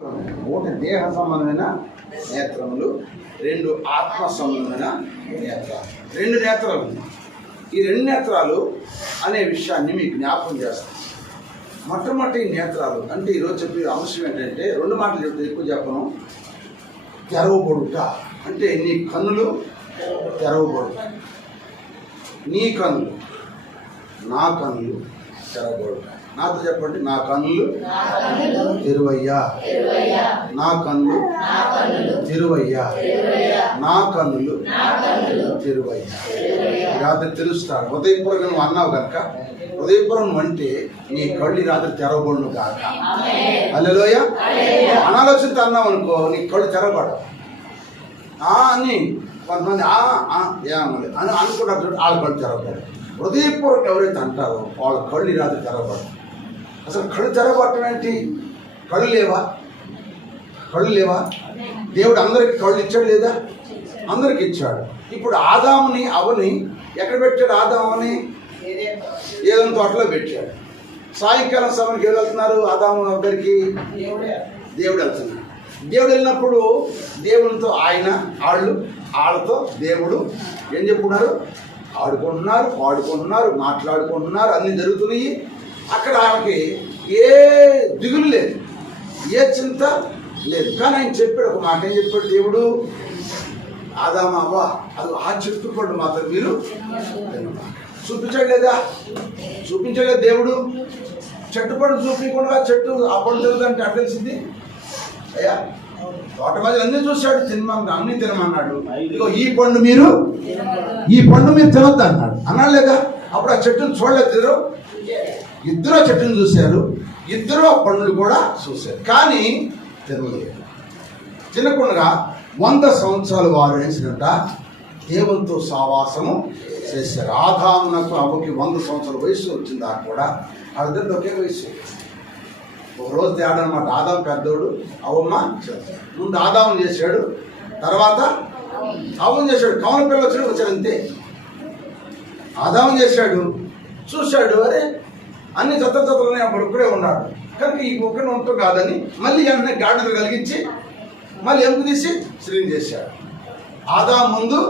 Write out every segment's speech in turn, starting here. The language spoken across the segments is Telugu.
ఒకటి దేహ సంబంధమైన నేత్రములు, రెండు ఆత్మ సంబంధమైన నేత్రాలు. రెండు నేత్రాలు ఉన్నాయి. ఈ రెండు నేత్రాలు అనే విషయాన్ని మీకు జ్ఞాపకం చేస్తాను. మొట్టమొదటి నేత్రాలు అంటే ఈరోజు చెప్పే అంశం ఏంటంటే, రెండు మాటలు చెప్తే ఎక్కువ చెప్పను. తెరవబడుట అంటే నీ కన్నులు తెరవబడుట. నీ కన్నులు, నా కన్నులు తెరవబడుట. నాతో చెప్పండి, నా కన్నులు తెరువయ్యా, నా కన్నులు తెరువయ్యా, నా కన్నులు తెరువయ్యా. రాత్రి తెరుస్తాడు. హృదయపూర్వకంగా నువ్వు అన్నావు కనుక, హృదయపూర్వం అంటే నీ కళ్ళు రాత్రి తెరవబడును కాక. హల్లెలూయా. అనాలోచిత అన్నావు అనుకో, నీ కళ్ళు తెరవబడవు అని కొంతమంది ఏమని అని అనుకుంటారు. వాళ్ళ కళ్ళు తెరవబడవు. హృదయపూర్వకం ఎవరైతే అంటారో వాళ్ళ కళ్ళు రాత్రి తెరవబడవు. అసలు కళ్ళు తెరవబడటం ఏంటి? కళ్ళు లేవా? కళ్ళు లేవా? దేవుడు అందరికి కళ్ళు ఇచ్చాడు లేదా? అందరికి ఇచ్చాడు. ఇప్పుడు ఆదాముని అవని ఎక్కడ పెట్టాడు? ఆదాముని ఏదైనా తోటలో పెట్టాడు. సాయంకాలం సమయానికి ఏది వెళ్తున్నారు? ఆదాము దగ్గరికి దేవుడు వెళ్తున్నాడు. దేవుడు వెళ్ళినప్పుడు దేవునితో ఆయన వాళ్ళతో దేవుడు ఏం చెప్పుకున్నారు? ఆడుకుంటున్నారు, పాడుకుంటున్నారు, మాట్లాడుకుంటున్నారు, అన్నీ జరుగుతున్నాయి. అక్కడ ఆయనకి ఏ దిగులు లేదు, ఏ చింత లేదు. కానీ ఆయన చెప్పాడు ఒక మాట. ఏం చెప్పాడు దేవుడు? ఆదాము అవ్వ, అది ఆ చెట్టు పండు మాత్రం మీరు చూపించాడు లేదా? చూపించలేదు దేవుడు. చెట్టు పండు చూపించకుండా చెట్టు ఆ పండు తిరుగుతుంటే అట్లా తెలిసింది. అయ్యా, తోట మధ్యలో అన్నీ చూశాడు, అన్నీ తినమన్నాడు. ఇగో ఈ పండు మీరు తినొద్దు అన్నాడు. అన్నాడు లేదా? అప్పుడు ఆ చెట్టును చూడలేదు. ఇద్దరు చెట్టును చూశారు, ఇద్దరు ఆ పండ్లు కూడా చూశారు, కానీ తినలేదు. తినకుండా 100 సంవత్సరాలు వారు వేసినట్ట దేవునితో సావాసము చేశారు. ఆదామునకు అవ్వకి 100 సంవత్సరాల వయసు వచ్చిందా కూడా. వాళ్ళిద్దరితో ఒకే వయసు. ఒక రోజు తేడా అనమాట. ఆదాము పెద్దోడు, అవ్వమ్మ ముందు ఆదాము చేశాడు, తర్వాత అవ్వం చేశాడు. కవన పిల్లలు వచ్చాడు అంతే. ఆదాము చేశాడు, చూశాడు, అరే అన్ని జతలున్నాయి, అప్పుడు ఇక్కడే ఉన్నాడు కనుక ఈ ఒక్కడే ఉంటూ కాదని మళ్ళీ వెంటనే గాడిదలు కలిగించి మళ్ళీ ఎముక తీసి స్త్రీని చేశాడు. ఆదాము ముందు,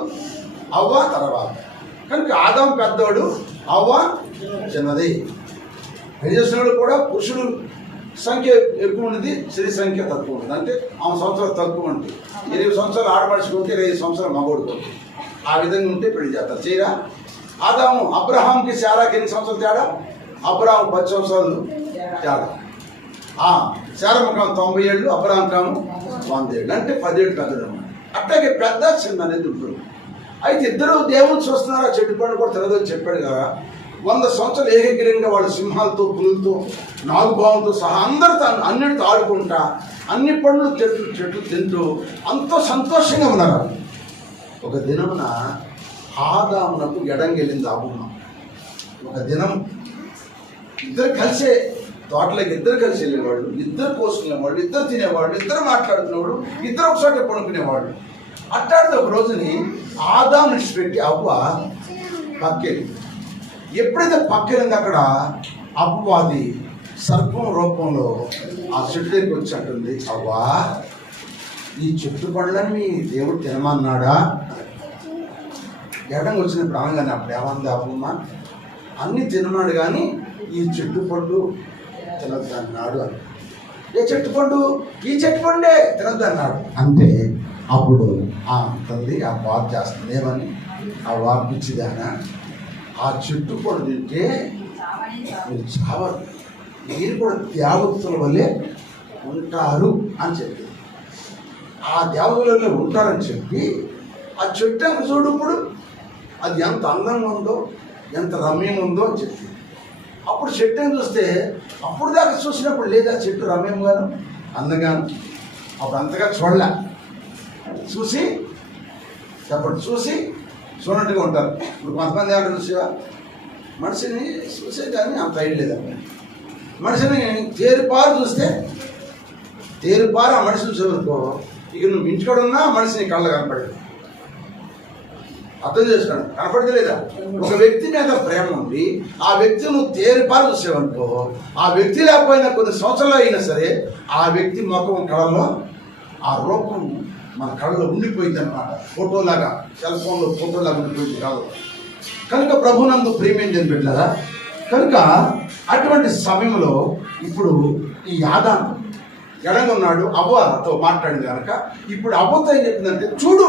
అవ్వ తర్వాత. కనుక ఆదాము పెద్దోడు, అవ్వ చిన్నది. పెళ్లి చేసినప్పుడు కూడా పురుషుడు సంఖ్య ఎక్కువ ఉండేది, స్త్రీ సంఖ్య తక్కువ ఉంటుంది. అంటే 9 సంవత్సరాలు తక్కువ ఉంటుంది. 20 సంవత్సరాలు ఆడమనిషికి ఉంటే 25 సంవత్సరాలు మగోడుకు ఉంటుంది. ఆ విధంగా ఉంటే పెళ్లి చేస్తారు. చేయరా? ఆదాము అబ్రహాంకి శారాకి ఎన్ని సంవత్సరాలు తేడా? అబ్రహాం 10 సంవత్సరాలు తేడా. శారమ్మ 90 ఏళ్ళు, అబ్రహాం కాము 100 ఏళ్ళు, అంటే 10 ఏళ్ళు పెద్దడు. అట్లాగే పెద్ద చిన్న అనేది ఉంటుంది. అయితే ఇద్దరు దేవుని చూస్తున్నారు. ఆ చెట్టు పండు కూడా తినదని చెప్పాడు కదా. 100 సంవత్సరాలు ఏకగ్రీవంగా వాళ్ళు సింహాలతో, పులులతో, నాగుబావులతో సహా అందరితో అన్నిటితో ఆడుకుంటా అన్ని పండ్లు చెట్లు తింటూ అంతో సంతోషంగా ఉన్నారు. ఒక దినమున ఆదామునకు ఎడంగెళ్ళింది అవ్వమ్మ. ఒక దినం ఇద్దరు కలిసే తోటలోకి ఇద్దరు కలిసి వెళ్ళేవాళ్ళు, ఇద్దరు కోసుకునేవాళ్ళు, ఇద్దరు తినేవాళ్ళు, ఇద్దరు మాట్లాడుకునేవాళ్ళు, ఇద్దరు ఒకసారి పడుకునేవాళ్ళు. అట్టాడితే ఒక రోజుని ఆదాము విడిచిపెట్టి అవ్వ పక్కెళ్ళింది. ఎప్పుడైతే పక్కెళ్ళింది అక్కడ అపవాది సర్పం రూపంలో ఆ చెట్టు దగ్గరికి వచ్చి అంటుంది, అవ్వా ఈ చెట్టు పండ్లని మీ దేవుడు తినమన్నాడా? ఎడంగా వచ్చినప్పుడు అనగానే అప్పుడు ఏమంది అవ్వమ్మ, అన్నీ తినన్నాడు కానీ ఈ చెట్టు పండు తినద్దు అన్నాడు అని. ఏ చెట్టు పండు? ఈ చెట్టు పండే తినద్దు అన్నాడు. అంటే అప్పుడు ఆ తల్లి ఆ బాధ చేస్తుంది. ఏమని? ఆ వాపిచ్చిదానా, ఆ చెట్టు పండు తింటే మీరు చావరు, మీరు కూడా దేవతల వల్లే ఉంటారు అని చెప్పి, ఆ దేవతల వల్లే ఉంటారని చెప్పి ఆ చెట్టు అంత చూడు ఇప్పుడు అది ఎంత అందంగా ఉందో, ఎంత రమ్యంగా ఉందో అని చెప్పి. అప్పుడు చెట్టుని చూస్తే అప్పుడు దాకా చూసినప్పుడు లేదా చెట్టు రమ్యంగాను అందంగాను, అప్పుడు అంతగా చూడలే. చూసి చెప్పండి, చూడనట్టుగా ఉంటారు. ఇప్పుడు కొంతమంది ఏమంటారు, చూసేవా మనిషిని చూసే కానీ అంత ఐడి లేదండి. మనిషిని తేరుపారు చూస్తే తేరుపారు ఆ మనిషిని చూసేవరకు ఇక నువ్వు ఇంటికాడ ఉన్నా మనిషిని కళ్ళ కనపడేది. అర్థం చేసుకోండి, కనపడలేదా? ఒక వ్యక్తి మీద ప్రేమ ఉంది, ఆ వ్యక్తి నువ్వు తేరిపారు చూసావనుకో, ఆ వ్యక్తి లేకపోయినా కొన్ని సంవత్సరాలు అయినా సరే ఆ వ్యక్తి ముఖం కళలో ఆ రూపం మన కళ్ళలో ఉండిపోయింది అనమాట. ఫోటోలాగా, సెల్ ఫోన్లో ఫోటోలాగా ఉండిపోయింది కాదు. కనుక ప్రభునందు ప్రేమేంది బిడ్డలారా, కనుక అటువంటి సమయంలో ఇప్పుడు ఈ ఆదాము ఎడంగా ఉన్నాడు, అవ్వతో మాట్లాడింది కనుక ఇప్పుడు అవ్వతో ఏం చెప్పిందంటే, చూడు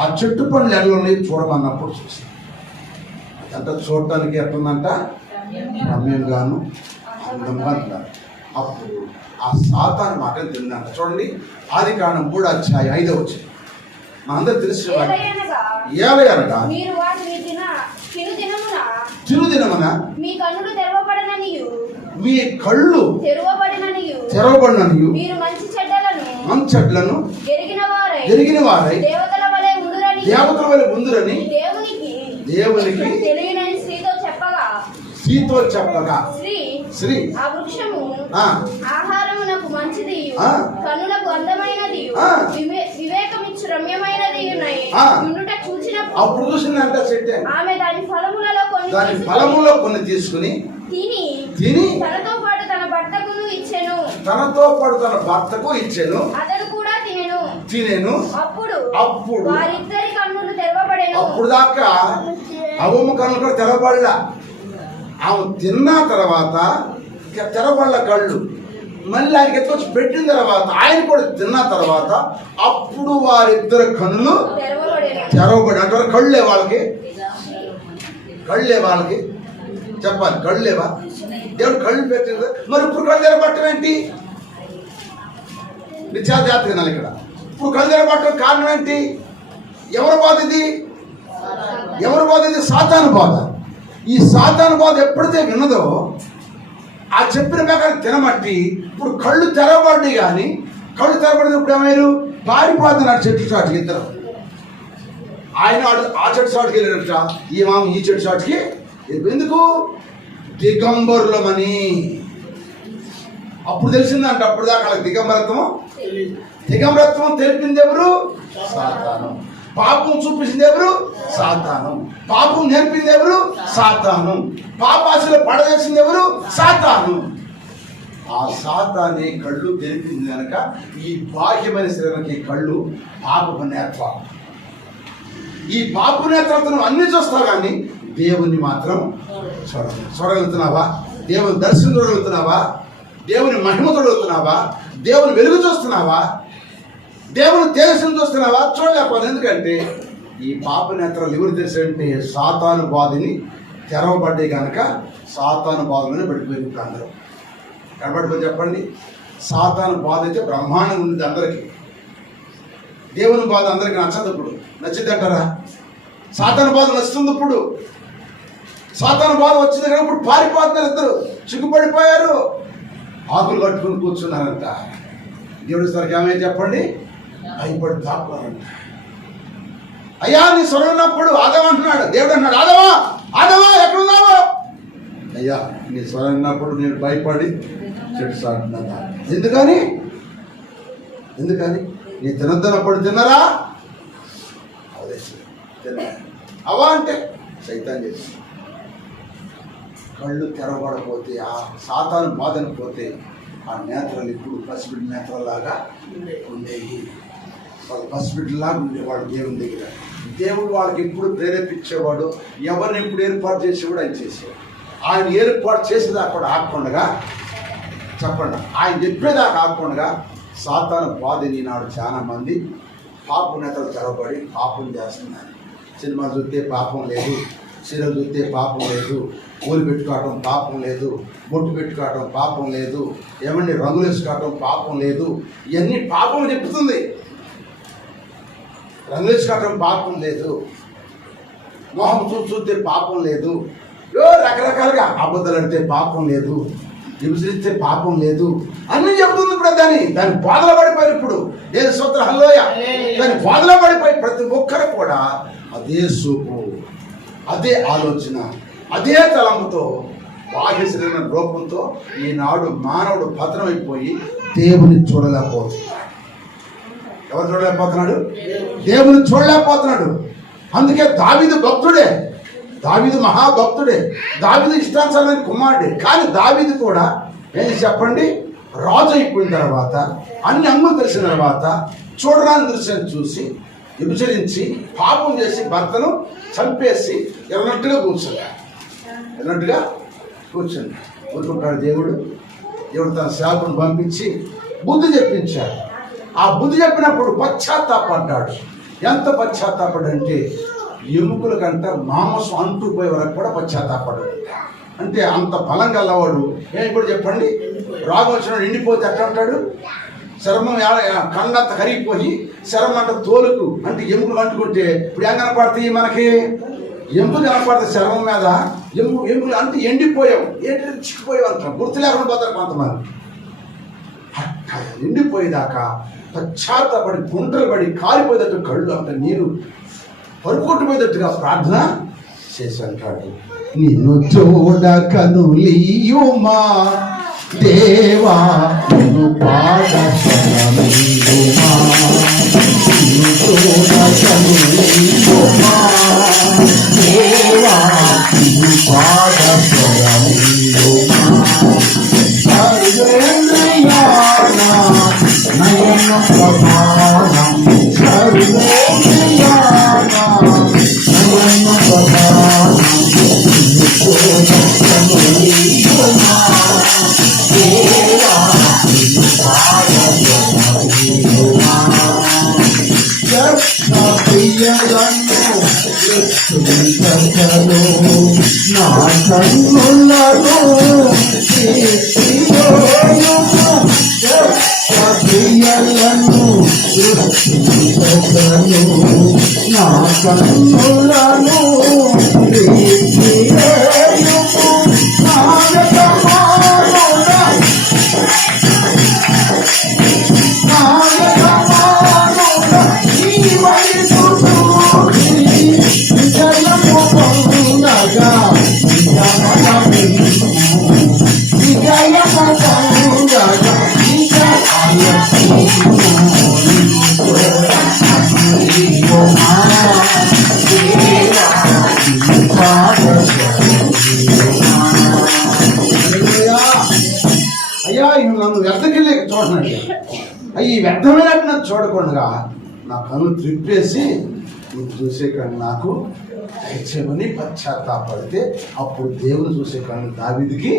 ఆ చెట్టు పండ్లు ఎలా ఉన్నాయి చూడమన్నప్పుడు చూసి అదంతా చూడటానికి ఎట్లుందంట, రమ్యంగాను అందంగా అంటారు. అప్పుడు ఆ సాతాను మాటలు తిందంట. చూడండి, ఆదికాండం 3:5 మనందరూ తెలిసిన ఏలయనగా తిరుదినమున మీ కళ్ళు తెరవబడిననియు మంచి చెడ్లను ఎరిగిన వారై దేవతల వలె ముందురని దేవునికి స్త్రీతో చెప్పగా స్త్రీ ఆ వృక్షము ఆహారమునకు మంచిది, కన్నులకు అందమైనది, వివేకమిచ్చు రమ్యమైనది అప్పుడు చూసిందంట చెట్టు. ఆమె దాని ఫలములో కొన్ని తీసుకుని తిని తనతో పాటు తన భర్తకు ఇచ్చెను, అతడు కూడా తినెను. అప్పుడు వారిద్దరి కన్నులు తెరవబడెను. అప్పుడు దాకా అవ్వమ్మ కన్నులు కూడా తెరవబడలా. ఆమె తిన్న తర్వాత తెరవబడ్డ కళ్ళు మళ్ళీ ఆయనకి ఎత్తుకొచ్చి పెట్టిన తర్వాత ఆయన కూడా తిన్న తర్వాత అప్పుడు వారిద్దరు కన్నులు తెరవబడి. అంటే కళ్ళే వాళ్ళకి చెప్పాలి, కళ్ళేవా? దేవుడు కళ్ళు పెట్టింది, మరి ఇప్పుడు కళ్ళు తెరబట్టం ఏంటి? జాగ్రత్త వినాలి ఇక్కడ. ఇప్పుడు కళ్ళు తెరబట్టం కారణం ఏంటి? ఎవరి బాధ ఇది? సాతాను బాధ. ఈ సాతాను బాధ ఎప్పుడైతే విన్నదో ఆ చెప్పిన ప్రకారం తినమట్టి ఇప్పుడు కళ్ళు తెరవబడి. కానీ కళ్ళు తెరబడినప్పుడు ఏమయ్యారు? పారిపోతున్నారు చెట్టు చాటుకి ఇద్దరు. ఆయన ఆ చెట్టు చాటుకి వెళ్ళినట్ట, ఈ మామ ఈ చెట్టు చాటుకి. ఎందుకు? దిగంబరులమని. అప్పుడు తెలిసిందంట. అప్పుడు దాకా వాళ్ళకి దిగంబరత్వం తెలిపింది ఎవరు? సాతాను. పాపం చూపించింది ఎవరు? సాతాను. పాపం నేర్పింది ఎవరు? సాతాను. పాపాశలో పడవేసింది ఎవరు? సాతాను. ఆ సాతానే కళ్ళు తెలిపింది కనుక ఈ బాహ్యమైన శరీరానికి కళ్ళు పాపపు నేత్రాలు. ఈ పాపపు నేత్రాలతో అన్ని చూస్తావు కానీ దేవుణ్ణి మాత్రం చూడగలుగుతున్నావా? దేవుని దర్శనం చూడగలుగుతున్నావా? దేవుని మహిమ చూడగలుగుతున్నావా? దేవుని వెలుగు చూస్తున్నావా? దేవుని తేజస్సును చూస్తున్నావా? చూడలేకపోతే. ఎందుకంటే ఈ పాప నేత్రాలు ఎవరు తెలిసారంటే సాతాను బాధని తెరవబడ్డాయి కనుక సాతాను బాధలోనే పడిపోయింది. ఇప్పుడు అందరూ కనబడిపోయి చెప్పండి. సాతాను బాధ అయితే బ్రహ్మాండంగా ఉంది అందరికీ. దేవుని బాధ అందరికీ నచ్చదు. ఇప్పుడు నచ్చింది అంటారా? సాతాను బాధ నచ్చుతుంది. ఇప్పుడు సాతాను బాధ వచ్చింది కానీ ఇప్పుడు పారిపోతున్నారు ఇద్దరు, చిక్కుపడిపోయారు, ఆకులు కట్టుకుని కూర్చున్నారంట. దేవుడి సరికి ఏమైనా చెప్పండి, భయపడి దాక్కున్నారంట. అయ్యా నీ స్వరం ఉన్నప్పుడు ఆదమ అంటున్నాడు. దేవుడు అన్నాడు, ఆదమా ఎక్కడున్నావు? అయ్యా నీ స్వరం ఉన్నప్పుడు నేను భయపడి చెట్టు సాటున్నా. ఎందుకని నీ తినద్దనప్పుడు తిన్నరా? అవా అంటే సైతాన్ చేసి కళ్ళు తెరవబడపోతే, ఆ సాతాను బాధను పోతే ఆ నేత్రాలు ఇప్పుడు పసిబిడ్డ నేత్రాలాగా ఉండేవి. వాళ్ళు పసిబిడ్డలాగా ఉండేవాడు దేవుని దగ్గర. దేవుడు వాళ్ళకి ఎప్పుడు ప్రేరేపించేవాడు, ఎవరిని ఎప్పుడు ఏర్పాటు చేసేవాడు ఆయన చేసేవాడు. ఆయన ఏర్పాటు చేసేదాకా కూడా ఆకుండా చెప్పండి, ఆయన చెప్పేదాకా ఆకుండా సాతాను బాధని నాడు చాలా మంది పాప నేతలు తెరవబడి పాపం చేస్తున్నారు. సినిమా చూస్తే పాపం లేదు, చీరలు చూస్తే పాపం లేదు, పూలు పెట్టుకోవటం పాపం లేదు, బొట్టు పెట్టుకోవటం పాపం లేదు, ఏమండి రంగులు వేసుకోవటం పాపం లేదు. ఇవన్నీ పాపం చెప్తుంది. రంగులు వేసుకోవటం పాపం లేదు, మొహం చూస్తే పాపం లేదు, రకరకాలుగా అబద్ధాలు అంటే పాపం లేదు, హింసిస్తే పాపం లేదు అన్నీ చెబుతుంది. ఇప్పుడు దాని బాధలో పడిపోయి ఇప్పుడు నేను సూత్ర హల్లోయ దాని బాధలో పడిపోయి ప్రతి ఒక్కరు కూడా అదే సూపు, అదే ఆలోచన, అదే తలంపుతో బాహ్య శరీర రూపంతో ఈనాడు మానవుడు పతనమైపోయి దేవుని చూడలేకపోతున్నాడు. ఎవరు చూడలేకపోతున్నాడు? దేవుని చూడలేకపోతున్నాడు. అందుకే దావీదు భక్తుడే, దావీదు మహాభక్తుడే, దావీదు ఇష్టానుసారమైన కుమారుడే. కానీ దావీదు కూడా ఏం చెప్పండి, రాజు అయిపోయిన తర్వాత అన్ని అంగులు తెలిసిన తర్వాత చూడరాని దృశ్యాన్ని చూసి విభజించి పాపం చేసి భర్తను చంపేసి ఎర్రనట్టుగా కూర్చుంది. ఊరుకుంటాడు దేవుడు తన సేవకుని పంపించి బుద్ధి చెప్పించాడు. ఆ బుద్ధి చెప్పినప్పుడు పశ్చాత్తాపడ్డాడు. ఎంత పశ్చాత్తాపడంటే ఎముకల కంట మాంసం అంటుకుపోయే వరకు కూడా పశ్చాత్తాపడ్డాడు. అంటే అంత బలం గలవాడు. ఏమి కూడా చెప్పండి, రోగం వచ్చినాడు ఎండిపోతే ఎట్లా ఉంటాడు, చర్మం కండంత కరిగిపోయి చర్మం అంట తోలుకు అంటే ఎముకలు అంటుకుంటే ఇప్పుడు ఏం కనపడతాయి మనకి, ఎముకలు కనపడతాయి చర్మం మీద. ఎముకలు అంటే ఎండిపోయాం, ఏంటి చిక్కిపోయావు అంటాం, గుర్తు లేకుండా పోతారు కొంతమంది. ఎండిపోయేదాకా పశ్చాత్తపడి గుంటలు పడి కాలిపోయేటట్టు కళ్ళు అంత నీరు పరుకొట్టుపోయేటట్టుగా ప్రార్థన చేసి అంటాడు, నిన్ను చూడ కనులియుమా దేవా, నిన్ను పాడ స్వరమియుమా, నిన్ను చూడ కనులియుమా దేవా, నిన్ను పాడ స్వరమియుమా, సర్వేంద్రియానా నయన ప్రధానం, సర్వేంద్రియానా నయన ప్రధానం, నిన్ను చూడ కనులియుమా దేవా, నిన్ను పాడ స్వరమియుమా, నా ప్రియలను స్తుతించను, నా కన్నులను నా ప్రియలను స్తుతించను, నా కన్నులను అయ్యా నన్ను వ్యర్థకెళ్ళి చూడండి, అయ్యి వ్యర్థమైనట్టు నన్ను చూడకుండా నా కన్ను త్రిప్పేసి నువ్వు చూసే కన్ను నాకు దయచేయమని పశ్చాత్తాపడితే అప్పుడు దేవుని చూసే కన్ను దావీదుకి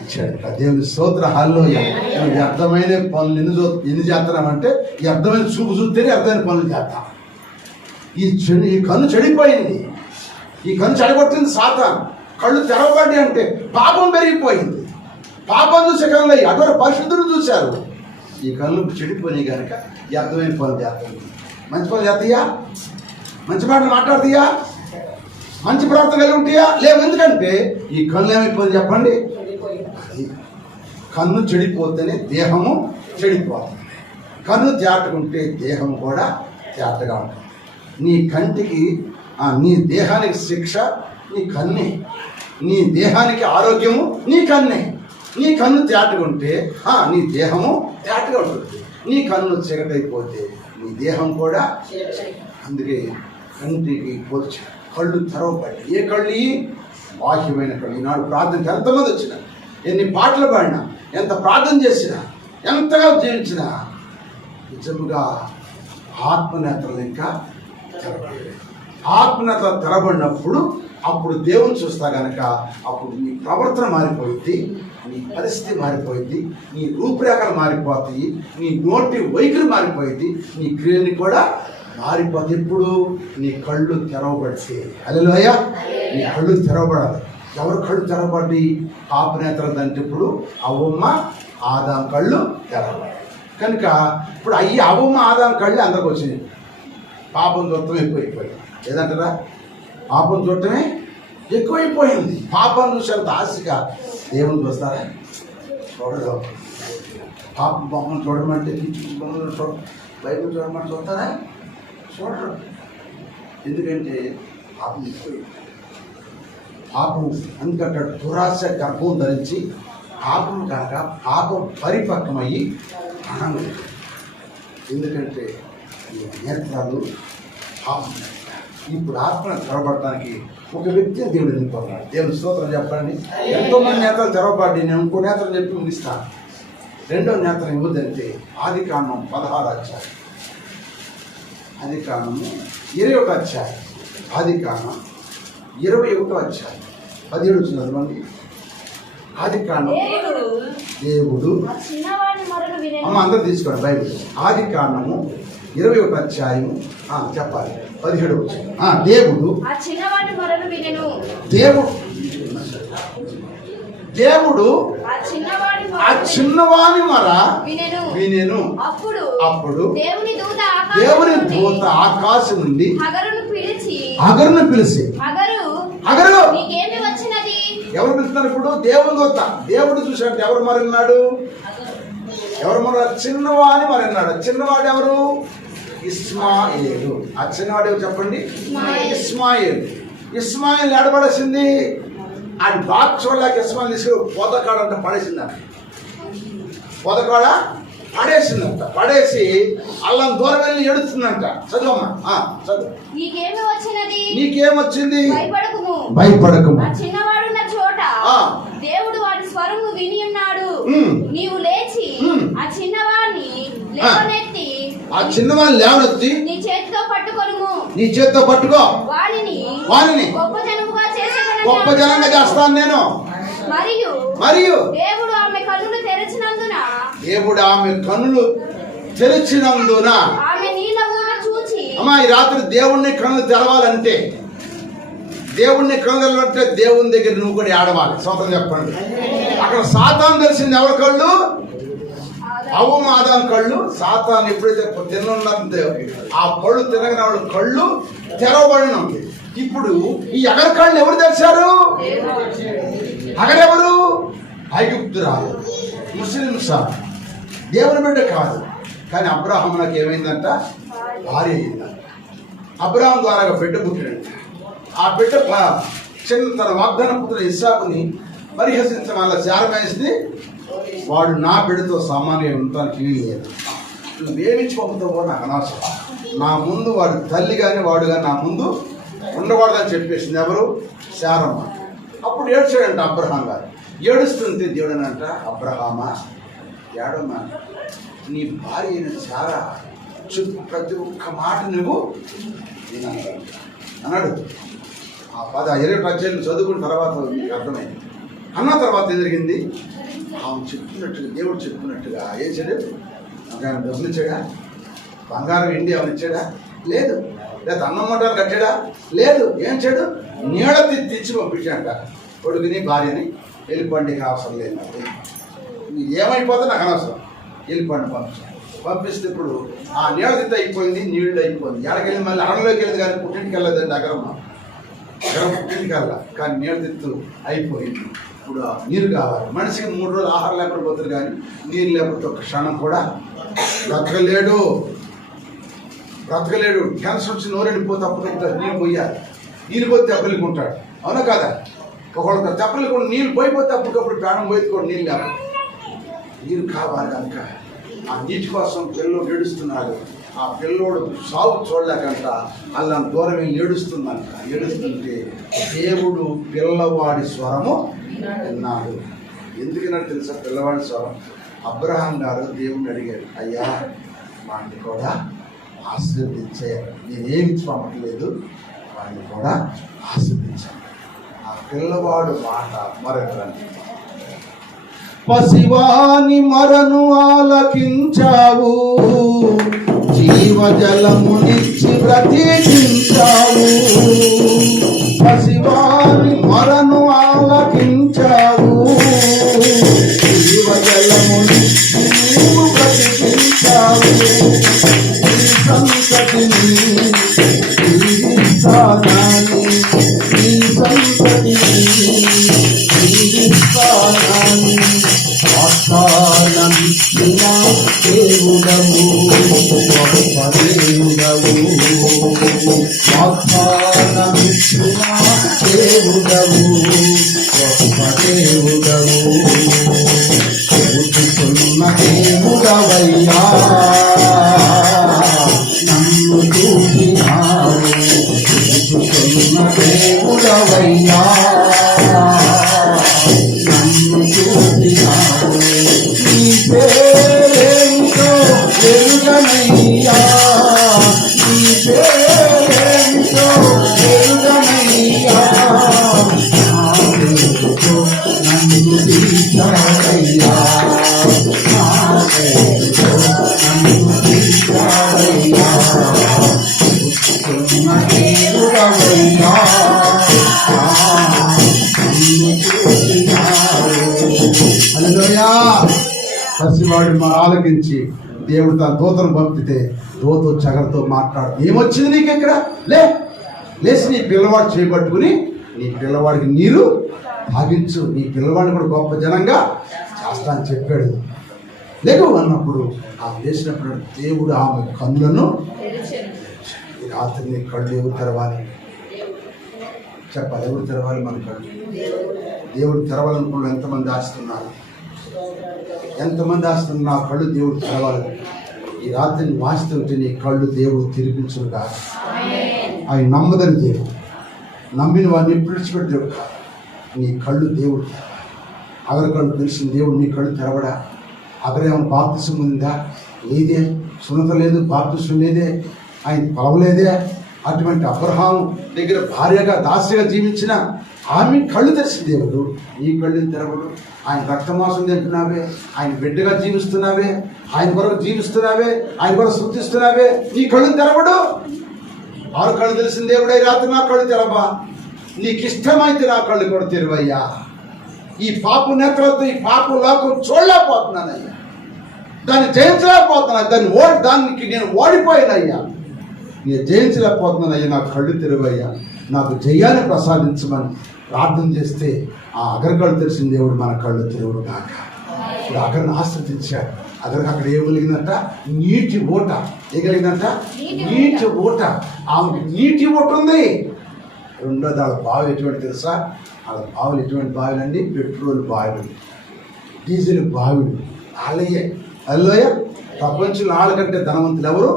ఇచ్చాడు. దేవుని స్తోత్ర. హల్లెలూయా. వ్యర్థమైన పనులు ఎన్ని చేస్తున్నామంటే ఈ అర్థమైన చూపు చూస్తేనే అర్థమైన పనులు చేస్తాం. ఈ కన్ను చెడిపోయింది, ఈ కన్ను చెడగొట్టింది సాతాను. కళ్ళు తెరవబడి అంటే పాపం పెరిగిపోయింది. పాపం చూసే కళ్ళు అటువంటి పరిశుద్ధులు చూశారు. ఈ కళ్ళు చెడిపోయినాయి కనుక ఈ అర్థమైన పనులు చేస్తాయి. మంచి పనులు చేస్తాయా, మంచి మాటలు మాట్లాడతాయా, మంచి ప్రవర్తన కలిగి ఉంటాయా? లేవు. ఎందుకంటే ఈ కళ్ళు ఏమైపోయింది చెప్పండి, కన్ను చెడిపోతేనే దేహము చెడిపోతుంది. కన్ను తేటకుంటే దేహం కూడా తేటగా ఉంటుంది. నీ కంటికి నీ దేహానికి శిక్ష నీ కన్నే, నీ దేహానికి ఆరోగ్యము నీ కన్నే. నీ కన్ను తేటకుంటే నీ దేహము తేటగా ఉంటుంది. నీ కన్ను చీకటైపోతే నీ దేహం కూడా. అందుకే కంటికి పోల్చి కళ్ళు తెరవబడి. ఏ కళ్ళు? బాహ్యమైన కళ్ళు. ఈనాడు ప్రార్థనకి ఎంతమంది వచ్చినా, ఎన్ని పాటలు పాడినా, ఎంత ప్రార్థన చేసినా, ఎంతగా జీవించినా నిజముగా ఆత్మనేత్రలు ఇంకా తెరబడి. ఆత్మనేత్రలు తెరబడినప్పుడు అప్పుడు దేవుని చూస్తా కనుక అప్పుడు నీ ప్రవర్తన మారిపోయింది, నీ పరిస్థితి మారిపోయింది, నీ రూపురేఖలు మారిపోతాయి, నీ నోటి వైఖరి మారిపోయింది, నీ క్రియని కూడా మారిపోతే. ఎప్పుడు నీ కళ్ళు తెరవబడితే. హల్లెలూయా. నీ కళ్ళు తెరవబడాలి. ఎవరు కళ్ళు తెరవబడి? పాపనేత్రం అంటే ఇప్పుడు అవ్వమ్మ ఆదాం కళ్ళు తెరవబడి కనుక ఇప్పుడు అవ్వమ్మ ఆదాం కళ్ళు అందరికి వచ్చినాయి. పాపం చూడటం ఎక్కువైపోయింది. ఏదంటారా? పాపం చూడటమే ఎక్కువైపోయింది. పాపం చూసేంత ఆశగా దేవుని చూస్తారా? చూడదు. పాపం బొమ్మను చూడమంటే బొమ్మను బైబిల్ చూడమంటే చూస్తారా? చూడరు. ఎందుకంటే పాపం ఎక్కువైంది. పాపం అంతటాడు దురాశ గర్భం ధరించి పాపం కనుక పాపం పరిపక్వమయ్యి ప్రాణం. ఎందుకంటే ఈ నేత్రాలు పాపం ఇప్పుడు ఆత్మను తెరవబడటానికి ఒక వ్యక్తిని దేవుడు ఎన్నుకున్నాడు. దేవుని స్తోత్రం చెప్పండి. ఎంతోమంది నేతలు తెరవబడి నేను ఇంకో నేతలు చెప్పి ముగిస్తాను. రెండో నేతలు ఏముందంటే ఆదికాండం 16 అధ్యాయం, ఆదికాండము 21 అధ్యాయం, ఆదికాండం 21 అధ్యాయం 17 చదవండి. ఆదికాండం దేవుడు అమ్మ అందరూ తీసుకోండి బైబిల్. ఆదికాండము 21 అధ్యాయము చెప్పాలి 17 దేవుడు దేవుడు ఆ చిన్నవాని మర వినెను. అప్పుడు దేవుని దూత ఆకాశం నుండి అగరును పిలిచి అగరు ఎవరు పిలుస్తున్నారు ఇప్పుడు? దేవుని దూత. దేవుడు చూసాడు ఎవరు మరిన్నాడు? ఎవరు మరన్నారు? చిన్నవాని మరిన్నాడు. చిన్నవాడు ఎవరు? ఇస్మాయేలు. ఆ చిన్నవాడు ఎవరు చెప్పండి? ఇస్మాయేల్. ఇస్మాయిల్ ఏడబడేసింది. అది బాగా చూడలేక ఇస్మాయిల్ తీసుకుని పొదకాడ అంటే పడేసిందంట. పొదకాడ పడేసిందంట. పడేసి అల్లం దూరం వెళ్ళి ఏడుస్తుందంట. చదువమ్మా చదువు. నీకేమొచ్చింది? భయపడకము. దేవుడు వాడి స్వరము విని ఉన్నాడు. నీవు లేచి ఆ చిన్నవాడిని లేవనెత్తి నీ చేతితో పట్టుకో. వారిని గొప్ప జనంగా చేస్తాను నేను. మరియు దేవుడు ఆమె కన్నులు తెరిచినందున అమ్మా ఈ రాత్రి దేవుణ్ణి కన్నులు తెరవాలంటే, దేవుణ్ణి కనుగొనాలంటే దేవుని దగ్గర నువ్వు కూడా ఆడవాలి. సోదరం చెప్పండి. అక్కడ సాతాను తెలిసింది ఎవరి కళ్ళు? అవమాదాం కళ్ళు. సాతాను ఎప్పుడైతే తిన్నున్నంతే ఆ పళ్ళు తినగిన వాళ్ళు కళ్ళు తెరవబడిన ఉంది. ఇప్పుడు ఈ అగర్ కళ్ళు ఎవరు తెరిచారు? అగరెవరు? ఐగుప్తురాలు, ముస్లింస్, దేవుని బిడ్డ కాదు. కానీ అబ్రాహాం నాకు ఏమైందంట? భార్య అయిందంట. అబ్రాహాం ద్వారా బిడ్డ పుట్టినంట. ఆ బిడ్డ చిన్న తన వాగ్దాన పుత్రుడు ఇస్సాకుని పరిహసించడం శారమేసి వాడు నా బిడ్డతో సామాన్య ఉండటానికి లేదు. నువ్వేమించి పంపుతావు కూడా నాకు అనవసరం. నా ముందు వాడు తల్లి కానీ వాడు కానీ నా ముందు ఉండకూడదని చెప్పేసింది ఎవరు? శారమ్మ. అప్పుడు ఏడ్చాడంట అబ్రహాం గారు. ఏడుస్తుంది దేవుడు అంట, అబ్రహామా ఏడమ్మా, నీ భార్య అయిన శారా చెప్పు ప్రతి ఒక్క మాట నువ్వు అన్నాడు. ఆ 20 అధ్యాయులు చదువుకున్న తర్వాత మీకు అర్థమైంది. అన్న తర్వాత ఏం జరిగింది? ఆమె చెప్తున్నట్టుగా దేవుడు చెప్తున్నట్టుగా ఏం చేయడు? ఆయన డబ్బులు ఇచ్చాడా? బంగారం ఎండి ఏమైనా ఇచ్చాడా? లేదు. లేదా అన్నం మొట్టాలు కట్టాడా? లేదు. ఏం చేయడు? నీడ తెచ్చి పంపించాడ కొడుకుని భార్యని. వెళ్ళిపోండి అవసరం లేదు, ఏమైపోతే నాకు అనవసరం, వెళ్ళిపోండి పంపిస్తే ఇప్పుడు ఆ నీడ తిత్తి అయిపోయింది, నీళ్ళు అయిపోయింది. ఎక్కడికి మళ్ళీ అడవిలోకి వెళ్ళదు కానీ పుట్టింటికి వెళ్ళదండి. అగరం పుట్టింటికి వెళ్ళ కానీ నీడ తిత్తు అయిపోయింది. ఇప్పుడు నీరు కావాలి. మనిషికి 3 రోజులు ఆహారం లేకుండా పోతారు కానీ నీరు లేకపోతే ఒక క్షణం కూడా బ్రతకలేడు. క్యాన్సర్ వచ్చి నోరెండిపోతే అప్పుడు నీళ్ళు పోయాలి. నీళ్ళు పోతే అప్పలికుంటాడు. అవునా కాదా? ఒకళ్ళ తెప్పలికుండా నీళ్ళు పోయిపోతే అప్పటికప్పుడు ప్రాణం పోయి కూడా నీళ్ళు లేవు. నీరు కావాలి కనుక ఆ నీటి కోసం పిల్లలు ఏడుస్తున్నాడు. ఆ పిల్లోడు సాగు చూడలేకంట అల్లం దూరం వెళ్ళి ఏడుస్తుందంట. ఏడుస్తుంటే దేవుడు పిల్లవాడి స్వరము విన్నాడు. ఎందుకన్నా తెలుసా పిల్లవాడి స్వరం? అబ్రహాం గారు దేవుడిని అడిగాడు, అయ్యా వాడిని కూడా ఆశీర్వదించే, నేనేమి పంపట్లేదు, వాడిని కూడా ఆశీర్వదించాను. ఆ పిల్లవాడు మాట మరొకరండి. పసివాని మరను ఆలకించావు, జీవజలమునిచ్చి బ్రతికించావు. పసివాని మరను ఆలకించావు, జీవజలమునిచ్చి నీవు బ్రతికించావు. ఈ సంతతిని జీవిస్తానని, ఈ సంతతిని జీవిస్తానని వాగ్దానమిచ్చిన దేవుడవు, గొప్ప దేవుడవు. వాగ్దానమిచ్చిన దేవుడవు, గొప్ప దేవుడవు. చూచుకున్న దేవుడవయ్యా, నన్ను చూసినావు. ఎరుగనయ్యా నీ పేరేమిటో ఎరుగనయ్యా నా పేరుతో నన్ను పిలిచావయ్యా నా పేరుతో నన్ను పిలిచావయ్యా ఉన్న ఎరుగవయ్యా హల్లెలూయా. పసివాడు మా ఆలకించి దేవుడు తన దూతను పంపితే దూత చగరతో మాట్లాడు, ఏమొచ్చింది నీకు ఎక్కడ లేచి నీ పిల్లవాడు చేపట్టుకుని నీ పిల్లవాడికి నీరు తాగించు, నీ పిల్లవాడిని కూడా గొప్ప జనంగా చేస్తా అని చెప్పాడు. లేకు అన్నప్పుడు ఆమె లేచినప్పుడు దేవుడు ఆమె కన్నులను ఈ రాత్రి నీ కళ్ళు ఎవరు తెరవాలి చెప్పాలి, ఎవరు తెరవాలి? మన కళ్ళు దేవుడు తెరవాలనుకున్న ఎంతమంది ఆస్తున్నారు, ఎంతమంది ఆస్తున్నారు? నా కళ్ళు దేవుడు తెరవాలి. ఈ రాత్రిని వాస్తుంటే నీ కళ్ళు దేవుడు తెరిపించును కాదు. ఆయన నమ్మదని దేవుడు, నమ్మిన వాడిని ఎప్పుడు విడిచిపెట్టి దేవుడు కాదు. నీ కళ్ళు దేవుడు అగర కళ్ళు తెలిసిన దేవుడు నీ కళ్ళు తెరవడా? అగరేమన్నా బాప్తిసం ఉందా? లేదే. సున్నత లేదు, బాప్తిసం లేదే, ఆయన పలవలేదే. అటువంటి అబ్రహాం దగ్గర భార్యగా దాసిగా జీవించిన ఆమె కళ్ళు తెరిచిన దేవుడు నీ కళ్ళు తెరవడు. ఆయన రక్తమాసం తింటున్నావే, ఆయన బిడ్డగా జీవిస్తున్నావే, ఆయన కొరకు జీవిస్తున్నావే, ఆయన కొరకు శృతిస్తున్నావే, నీ కళ్ళు తెరవడు. ఆరు కళ్ళు తెలిసిన దేవుడే రాత్రి నా కళ్ళు తెరవా, నీకు ఇష్టమైతే నా కళ్ళు కూడా తెరవయ్యా. ఈ పాపు నేత్రాలతో ఈ పాపు లోకం చూడలేకపోతున్నానయ్యా, దాన్ని జయించలేకపోతున్నాను, దానికి నేను ఓడిపోయానయ్యా, నేను జయించలేకపోతున్నానయ్యా, నాకు కళ్ళు తెరవయ్యా, నాకు జయాన్ని ప్రసాదించమని ప్రార్థన చేస్తే ఆ అగరకళ్ళు తెలిసిన దేవుడు మన కళ్ళు తెరవడు కాక. ఇప్పుడు అగరను ఆశ్రదించాడు. అగరకు అక్కడ ఏమలిగిందంట? నీటి ఊట. ఏగలిగిందంట? నీటి ఊట. ఆమెకి నీటి ఊట ఉంది. రెండోది వాళ్ళ బావి ఎటువంటి తెలుసా? వాళ్ళ బావులు ఎటువంటి బావులండి? పెట్రోల్ బావులు, డీజిల్ బావులు. వాళ్ళయ్యే అల్లోయ ప్రపంచంలో వాళ్ళకంటే ధనవంతులు ఎవరు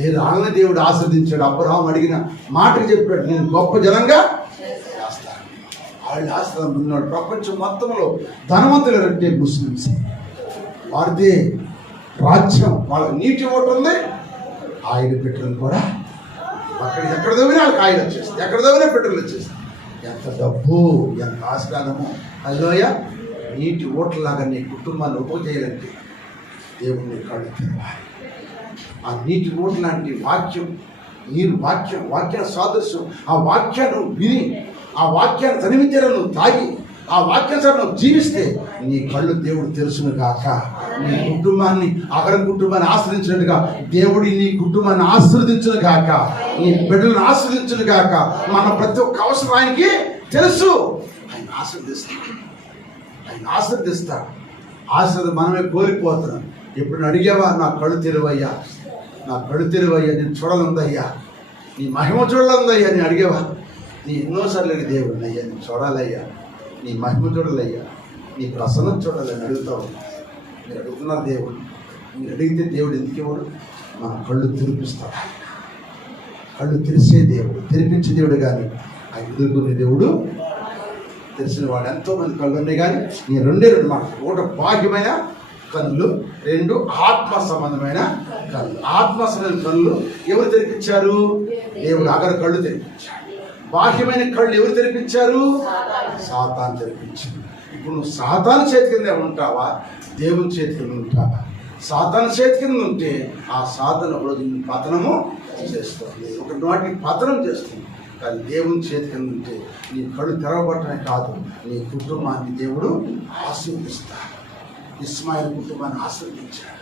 లేదు. వాళ్ళని దేవుడు ఆశ్రదించాడు. అబ్రహాం అడిగిన మాటకు చెప్పాడు, నేను గొప్ప జనంగా చేస్తాను. వాళ్ళు ఆశ్రదం ఉన్నాడు. ప్రపంచం మొత్తంలో ధనవంతులు అంటే ముస్లిమ్స్, వారిదే రాజ్యం, వాళ్ళకి నీటి ఓటు ఉంది. ఆయిల్ పెట్రోల్ కూడా అక్కడ ఎక్కడ దవ్వినా వాళ్ళకి ఆయిల్ వచ్చేస్తుంది, ఎక్కడ దవ్వినా పెట్రోల్ వచ్చేస్తుంది. ఎంత డబ్బు, ఎంత ఆశ్రదము. అల్లోయ నీటి ఓట్లలాగా నీ కుటుంబాన్ని ఉపజేయాలంటే దేవుడిని కళ్ళు తెరవాలి. ఆ నీటి ఓటు లాంటి వాక్యం, నీరు వాక్యం, వాక్య సాదృశ్యం. ఆ వాక్యాన్ని విని, ఆ వాక్యాన్ని తనివితేరా నువ్వు తాగి, ఆ వాక్యాన్ని నువ్వు జీవిస్తే నీ కళ్ళు దేవుడు తెలుసును గాక. నీ కుటుంబాన్ని అగరం కుటుంబాన్ని ఆశ్రదించినట్టుగా దేవుడి నీ కుటుంబాన్ని ఆశ్రదించును గాక, నీ బిడ్డలను ఆశ్రదించును గాక. మన ప్రతి ఒక్క అవసరం ఆయనకి తెలుసు. ఆయన ఆశ్రదిస్తాడు, ఆయన ఆశ్రదిస్తాడు. ఆశ్రదం మనమే కోల్పోతున్నాం. ఎప్పుడు అడిగావా, నా కళ్ళు తెరువయ్యా, నా కళ్ళు తెరువయ్యా, నేను చూడాలందయ్యా, నీ మహిమ చూడాలందయ్యా నేను అడిగావా? నీ ఎన్నోసార్లు దేవుడిని అయ్యా నేను చూడాలయ్యా, నీ మహిమ చూడాలయ్యా, నీ ప్రసన్నం చూడాలని అడుగుతావు. మీరు అడుగుతున్నారు దేవుడు. మీరు అడిగితే దేవుడు ఎందుకు ఇవ్వడు? మన కళ్ళు తెరిపిస్తాడు. కళ్ళు తెరిసే దేవుడు, తెరిపించే దేవుడు కానీ ఆయన ఎదుర్కొనే దేవుడు తెలిసిన వాడు. ఎంతోమంది కళ్ళు ఉన్నాయి కానీ నీ రెండే మాట. ఒకటి బాహ్యమైన కళ్ళు, రెండు ఆత్మ సంబంధమైన కళ్ళు. ఆత్మ సంబంధమైన కళ్ళు ఎవరు తెరిపించారు? దేవుడు అగర కళ్ళు తెరిపించాడు. బాహ్యమైన కళ్ళు ఎవరు తెరిపించారు? సాతాను తెరిపించాడు. ఇప్పుడు నువ్వు సాతాను చేతి కింద ఉంటావా, దేవుని చేతి కింద ఉంటావా? సాతాను చేతి కింద ఉంటే ఆ సాతాను ఒకరోజు పతనము చేస్తుంది, ఒక నాటికి పతనం చేస్తుంది. కానీ దేవుని చేతి కింద ఉంటే నీ కళ్ళు తెరవబట్టమే కాదు, నీ కుటుంబాన్ని దేవుడు ఆశీర్వదిస్తాడు. ఇస్మాయిల్ కుటుంబాన్ని ఆశీర్వదించాడు,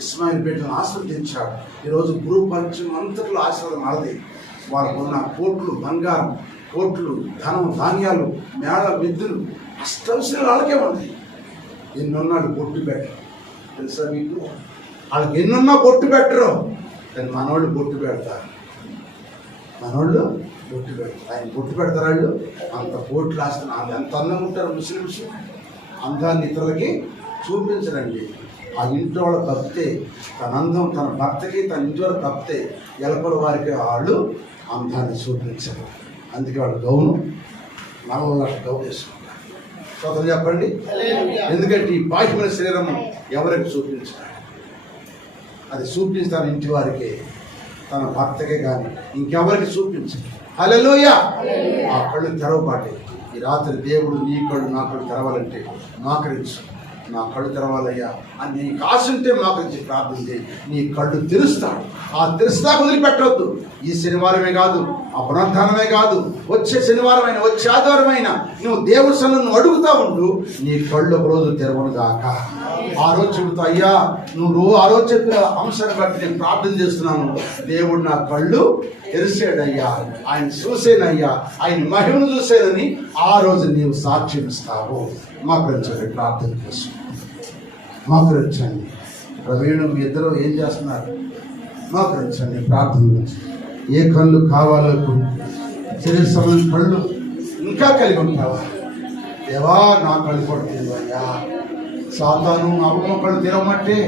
ఇస్మాయిల్ బిడ్డను ఆశీర్వదించాడు. ఈరోజు గురుపంచం అంతట్లో ఆశీర్వాదం ఆడది. వాళ్ళకు ఉన్న కోట్లు బంగారం, కోట్లు ధనం, ధాన్యాలు, మేళ మిద్దులు, అష్టంశాలు వాళ్ళకే ఉన్నాయి. ఎన్నున్నాడు బొట్టు పెట్టరు తెలుసా మీకు? వాళ్ళకి ఎన్నున్నా బొట్టు పెట్టరు, కానీ మనోళ్ళు బొట్టు పెడతారు. మనోళ్ళు బొట్టు పెడతారు. ఆయన బొట్టు పెడతారు. వాళ్ళు అంత కోట్లు రాస్తున్నారు. వాళ్ళు ఎంత అందంగా ఉంటారు ముస్లిమ్స్. అందాన్ని ఇతరులకి చూపించరండి. ఆ ఇంట్లో వాళ్ళు తప్పితే తన అందం తన భర్తకి, తన ఇంటి వాళ్ళు తప్పితే ఎలపల వారికి వాళ్ళు అందాన్ని చూపించరు. అందుకే వాళ్ళు గౌను 4 లక్షల గౌను వేసుకుంటారు. స్వతం చెప్పండి. ఎందుకంటే ఈ బాహ్యమైన శరీరం ఎవరికి చూపించారు? అది చూపిస్తాను ఇంటి వారికి, తన భర్తకే కానీ ఇంకెవరికి చూపించు. హల్లెలూయా. ఆ కళ్ళు తెరవబాటే. ఈ రాత్రి దేవుడు నీ కళ్ళు నా కళ్ళు తెరవాలంటే మోకరించు. నా కళ్ళు తెరవాలయ్యా అని నీకు ఆశ ఉంటే మోకరించి ప్రార్థన చేయి. నీ కళ్ళు తెరుస్తాడు. ఆ తెరుస్తా వదిలిపెట్టవద్దు. ఈ శనివారమే కాదు, ఆ పునరుద్ధానమే కాదు, వచ్చే శనివారం అయినా వచ్చే ఆదివారం అయినా నువ్వు దేవుడి సన్నిధిని అడుగుతా ఉండు. నీ కళ్ళు ఒక రోజు తెరవను గాక. ఆ రోజు చెబుతా, అయ్యా నువ్వు ఆ రోజు చెప్పిన అంశాన్ని బట్టి నేను ప్రార్థన చేస్తున్నాను. దేవుడు నా కళ్ళు తెరిసాడయ్యా, ఆయన చూసేనయ్యా, ఆయన మహిమను చూసేనని ఆ రోజు నీవు సాక్ష్యం ఇస్తావు. మోకరించండి, ప్రార్థన కోసం మోకరించండి. ప్రవీణు మీ ఇద్దరు ఏం చేస్తున్నారు? మోకరించండి, ప్రార్థన కోసం. ఏ కళ్ళు కావాలో శరీర సమయం కళ్ళు ఇంకా కలిగి ఉంటావా? దేవా నా కళ్ళు కూడా తెరవయ్యా. సాతాను అపమ కళ్ళు తెరవమంటే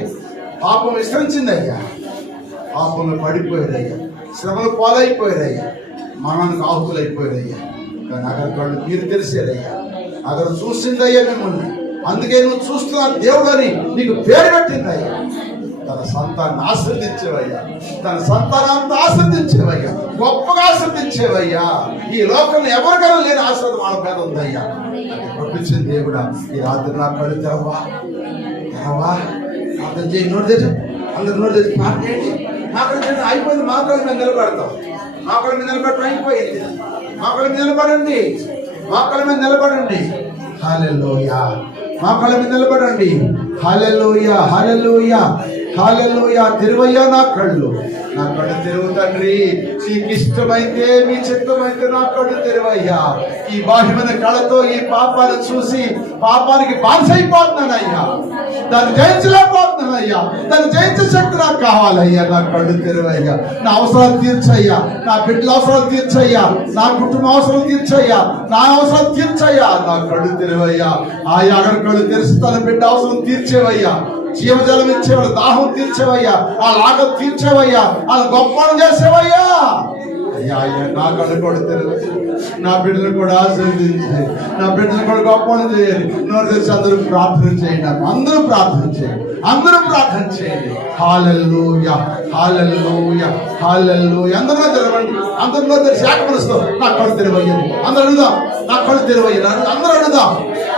పాపం విస్తరించిందయ్యా. పాపంలో పడిపోయారయ్యా, శ్రమలు పాలైపోయారయ్యా, మరణానికి ఆహుతులైపోయారయ్యా. కానీ అక్కడ కళ్ళు మీరు తెలిసారయ్యా, అక్కడ చూసిందయ్యా మిమ్మల్ని. అందుకే నువ్వు చూస్తున్నా దేవుడు అని నీకు పేరు పెట్టిందయ్యా. తన సంతాన్ని ఆశ్రదించేవయ్యా, తన సంతానాన్ని ఆశ్రదించేవయ్యా, గొప్పగా ఆశ్రదించేవయ్యా. ఈ లోకంలో ఎవరికైనా లేని ఆశ్రదం వాళ్ళ మీద ఉందయ్యా. పంపించిన దేవుడా ఈ రాత్రి నా కళ్ళు తెరవా, తెరవా. ప్రార్థన చేయి, నోటి తెచ్చు, అందరు నోటి తెచ్చి ప్రార్థన చేయండి. మా కళ్ళు అయిపోయింది, మా కళ్ళు మీద నిలబడతాం. మా కళ్ళ మీద నిలబడటం అయిపోయింది. మా కళ్ళ మీద నిలబడండి, మా కళ్ళ మీద నిలబడండి. హల్లెలూయా. మా కళ్ళ మీద నిలబడండి. హల్లెలూయా, హల్లెలూయా, హల్లెలూయా. తెరువయ్యా నా కళ్ళు, నా కళ్ళు తెరువు తండ్రి. నీకు ఇష్టమైతే, మీ చిత్తమైతే నా కళ్ళు తెరువయ్యా. ఈ బాహ్యమైన కళతో ఈ పాపాన్ని చూసి పాపానికి బానిసైపోతున్నానయ్యా. దాన్ని జయించలేకపోతున్నానయ్యా. దాన్ని జయించే శక్తి నాకు కావాలయ్యా. నా కళ్ళు తెరువయ్యా. నా అవసరాలు తీర్చయ్యా, నా బిడ్డల అవసరాలు తీర్చయ్యా, నా కుటుంబ అవసరాలు తీర్చయ్యా, నా అవసరాలు తీర్చయ్యా. నా కళ్ళు తెరువయ్యా. ఆయా అక్కడ కళ్ళు తెరిచి తన బిడ్డ అవసరం తీర్చేవయ్యా. జీవజలం ఇచ్చేవాడు, దాహం తీర్చేవయ్యా, ఆ లాగం తీర్చేవయ్యా, అది గొప్పను చేసేవయ్యా. అయ్యా అయ్యా నా కళ్ళు కూడా తెరవచ్చు. నా బిడ్డలు కూడా ఆశీర్వదించి, నా బిడ్డలు కూడా గొప్పను చేయాలి. నోరు తెరిచి అందరూ ప్రార్థన చేయండి. అందరూ ప్రార్థన చేయండి, అందరూ ప్రార్థన చేయండి. హల్లెలూయా, హల్లెలూయా, హల్లెలూయా. అందరిలో తెరవండి, అందరిలో తెరిచి ఏకమనసుతో నా కళ్ళు తెరవయ్యండి. అందరూ అడుగుదాం, నా కళ్ళు తెరవయ్యా. అందరూ అడుగుదాం,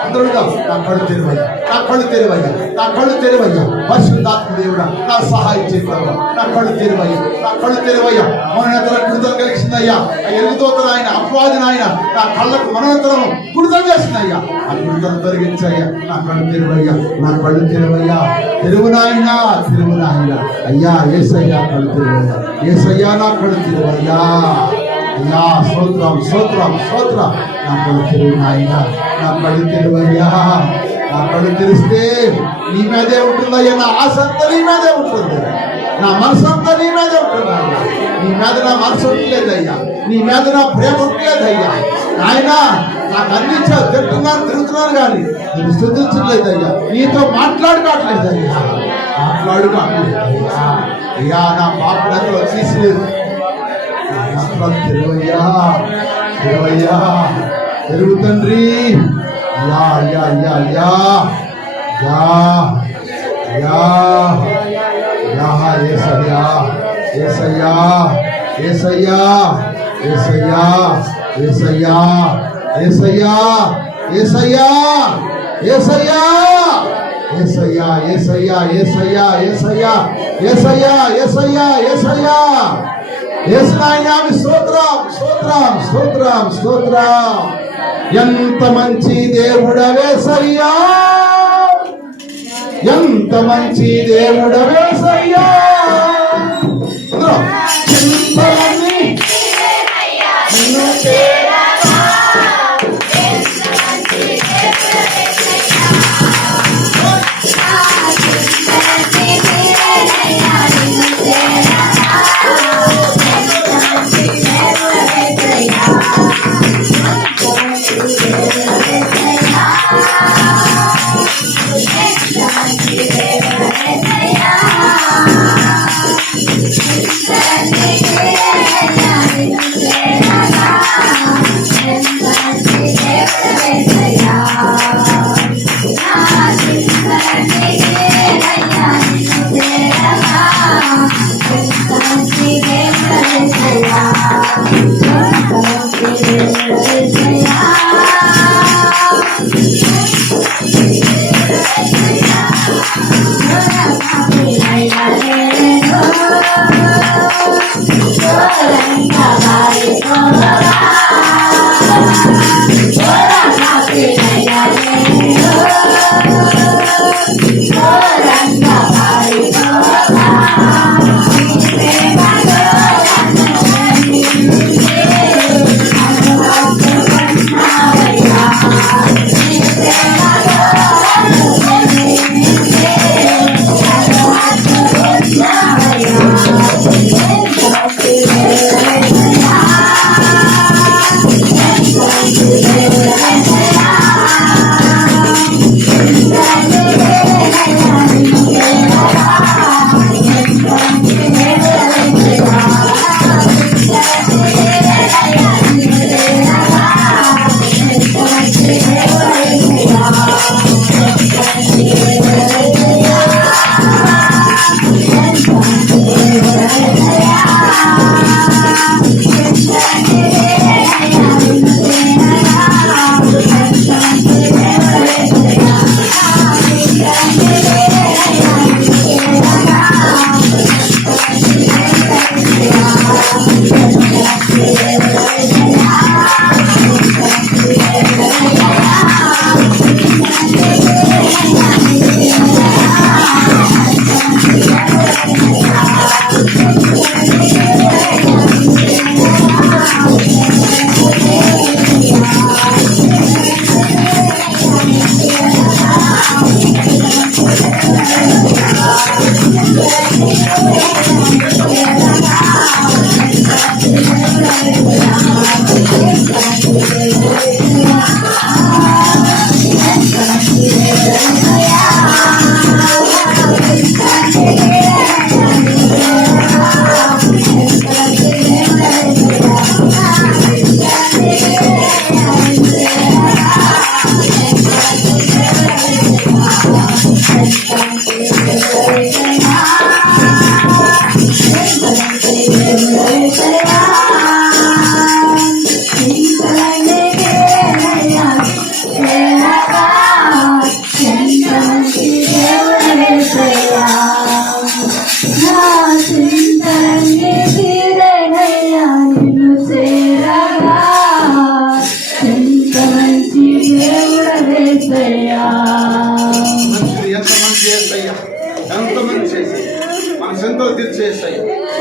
అందరూ అడుగుదాం. నా కళ్ళు తెరవయ్యా, నా కళ్ళు తెరవయ్యా, నా కళ్ళు తెరవయ్యా. పరిశుద్ధాత్మ దేవుడా నా సహాయం చేస్తావా? నా కళ్ళు తెరవయ్యా, నా కళ్ళు తెరవయ్యా. మనోనేతర విడుదల కలిగించిందయ్యా. ఎరుగుతోతలు ఆయన అపవాదిని ఆయన నా కళ్ళకు మనోనేతరము విడుదల చేసిందయ్యా. ఆ విడుదల తొలగించయ్యా. నా కళ్ళు తెరవయ్యా, నా కళ్ళు తెరవయ్యా. తెరువునాయనా, తెరువునాయనా. అయ్యా యేసయ్యా కళ్ళు తెరవయ్యా. యేసయ్యా నా కళ్ళు తెరవయ్యా. అయ్యా స్తోత్రం, స్తోత్రం, స్తోత్రం. నా కళ్ళు తెరువునాయనా, నా కళ్ళు తెరువయ్యా. నా కళ్ళు తెరిస్తే నీ మీదే ఉంటుందయ్యా. నా ఆశ అంతా నీ మీదే ఉంటుంది. నా మనసు అంతా నీ మీదే ఉంటుందయ్యా. నీ మీద నా మనసు ఉండలేదయ్యా, నీ మీద నా ప్రేమ ఉండలేదయ్యా. ఆయన నాకు అందించావు, తిరుగుతున్నాను కానీ నేను స్థుతించలేదయ్యా. నీతో మాట్లాడుకోవట్లేదయ్యా, మాట్లాడుకోవట్లేదయ్యా. అయ్యా నా పాపడంతో తీసిలేదు. తెరువయ్యా, తెరువయ్యా, తెరువు తండ్రి. అయ్యా అయ్యా అయ్యా అయ్యా అయ్యా అయ్యా యేసయ్యా, యేసయ్యా, యేసయ్యా, యేసయ్యా, యేసయ్యా, యేసయ్యా, యేసయ్యా, యేసయ్యా, యేసయ్యా, యేసయ్యా, యేసయ్యా, యేసయ్యా, యేసయ్యా, యేసయ్యా, యేసయ్యా. యేసునాయనామి స్తోత్రం, స్తోత్రం, స్తోత్రం, స్తోత్రం. ఎంత మంచి దేవుడవేసయ్యా, ఎంత మంచి దేవుడవేసయ్యా. చింతలన్నీ నిన్ను చేరగా,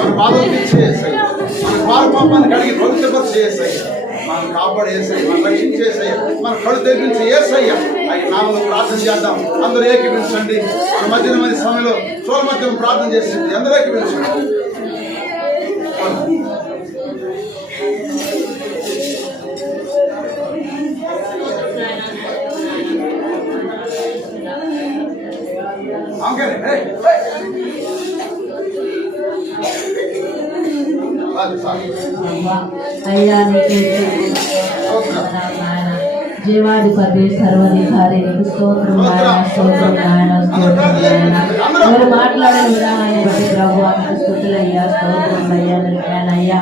మన బాధలు తీర్చేసాయి, మన పాల పాపాన్ని కడిగి పవిత్రపరిచి చేసాయి, మనం కాపాడేసాయి, మనం రక్షించేసాయి, మన కళ్ళు తెప్పించి ఏసయ్య అవి నామను ప్రార్థన చేద్దాం. అందరూ ఏకీపించండి. మన మధ్యన మంది సమయంలో సోమత్యం ప్రార్థన చేసింది. అందరూ ఏకీపించండి. అయ్యా నీకే జీవాధిపతి సర్వాధికారి నీకు స్తోత్రం నాయన, స్తోత్రం నాయన, స్తోత్రం నాయన. మీరు మాట్లాడిన విధానాన్ని బట్టి ప్రభు నీకు స్తుతులయ్యా, స్తోత్రం అయ్యా, అయ్యా